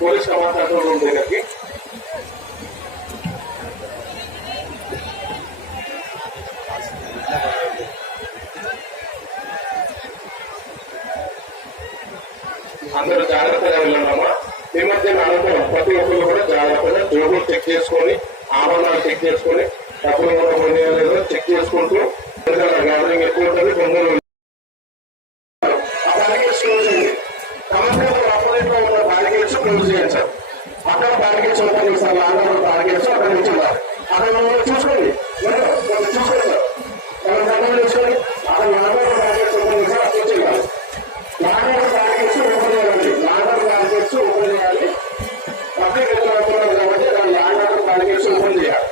Police సమాచారం ఉంది దగ్గరికి అందరూ జాగ్రత్తగా వెళ్ళామా. ఈ మధ్య నాలుగు ప్రతి ఒక్కరు కూడా జాగ్రత్తగా జోబులు చెక్ చేసుకొని ఆభరణాలు చెక్ చేసుకొని డబ్బులు కూడా పొందేయలేదో చెక్ చేసుకుంటూ గ్యాదరింగ్ ఎక్కువ ఉంటుంది. కొందరు ఆ బ్యారికేడ్స్ క్లోజ్ అయింది. కమర్షియల్ ఆపోజిట్ లో ఉన్న బ్యారికేడ్స్ క్లోజ్ చేయండి సార్. అక్కడ బ్యారికేడ్స్ ఓపెన్ చేస్తారు. లాంగ్ బ్యారికేడ్స్ అక్కడ నుంచి అక్కడ చూసుకోండి కొంచెం చూసుకోండి సార్. ఎవరి దగ్గర చూసుకొని అక్కడ లాంగ్ బ్యారికేడ్స్ ఓపెన్ చేస్తారు. అక్కడ నుంచి వెళ్ళాలి. లాంగ్ బ్యారికేడ్స్ ఓపెన్ చేయాలి. లాంగ్ బ్యారికేడ్స్ ఓపెన్ చేయాలి. పబ్లిక్ అవుతున్నారు కాబట్టి దాని లాంగ్ బ్యారికేడ్స్ ఓపెన్ చేయాలి.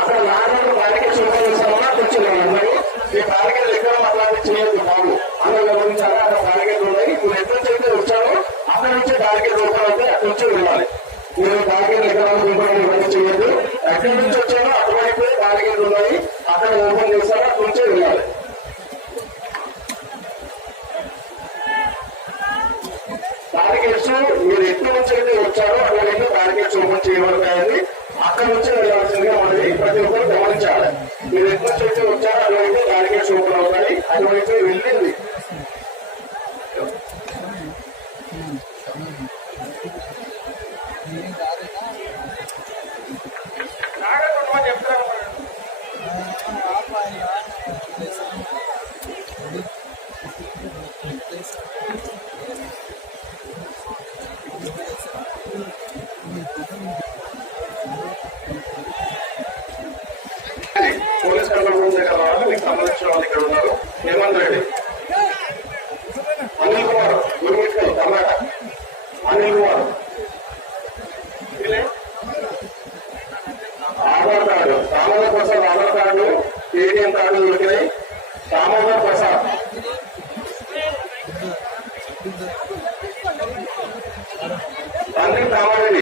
అక్కడ లాంగ్ బ్యారికేడ్స్ ఓపెన్ చేస్తామన్నా కూర్చున్నాం. అందరూ ఈ బ్యారికేడ్ ఎక్కడ అట్లాంటి చేయొద్దు బాబు. అందరూ గమనించాలి. అక్కడ బ్యారికేడ్ ఉన్నాయి. ఇప్పుడు ఎక్కడి నుంచి అయితే వచ్చారో అక్కడ నుంచి బ్యారికేడ్ ఓపెన్ అయితే అక్కడి నుంచి వెళ్ళాలి. మీరు బ్యారికేడ్ ఎక్కడ ఓపెన్ చేయొద్దు. ఎక్కడి నుంచి వచ్చారో అటువైపు బ్యారికేడ్ ఉన్నాయి. అక్కడ ఓపెన్ చేస్తారో అక్కడి నుంచి వెళ్ళాలి. బ్యారికేడ్స్ మీరు ఎక్కడి నుంచి అయితే వచ్చారో అటువైపు బ్యారికేడ్స్ ఓపెన్ చేయబడతాయని అక్కడ నుంచి వెళ్ళాల్సిందిగా మనది ప్రతి ఒక్కరు గమనించాలి. మీరు ఎక్కడి నుంచి అయితే వచ్చారో అటువైపు బ్యారికేడ్స్ ఓపెన్ అవుతాయి. అటువైపు వెళ్ళింది పోలీస్ కంట్రోల్ రూమ్ దగ్గర రావాలి. మీకు సంబంధించిన వాళ్ళు ఇక్కడ ఉన్నారు. Hemanth Reddy, Anil Kumar, Gurmitkal Karnataka, Anil Kumar, Aadhaar card Damodar Prasad, Aadhaar card ATM card దొరికినాయి. దామోదర్ ప్రసాద్, తండ్రి కామారెడ్డి,